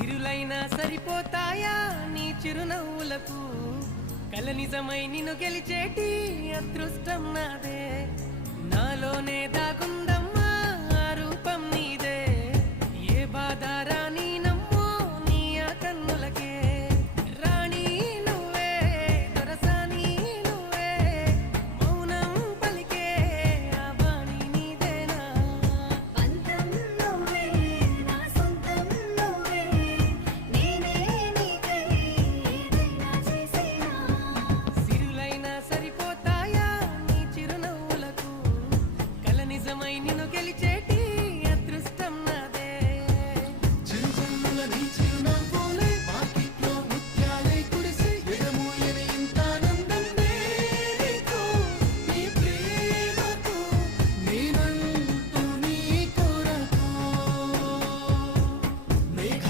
సిరులైనా సరిపోతాయా నీ చిరునవ్వులకు కల నిజమై నిన్ను గెలిచేటి అదృష్టం నాదే నాలోనే దాగుందమ్మా ఆ రూపం నీదే ఏ బాధ రాని నమ్మో నీ ఆ కన్నులకే రాణి నువ్వే దొరసాని నువ్వే మౌనం పలికే ఆ బాణి నీదేనా పంతం నువ్వే నా సొంతం నువ్వే నేనే నీకై ఏదైనా చేసేనా సిరులైనా సరిపోతాయా నీ చిరునవ్వులకు కల నిజమై నిన్ను గెలిచేటి అదృష్టం నాదే చిరుజల్లుల నీ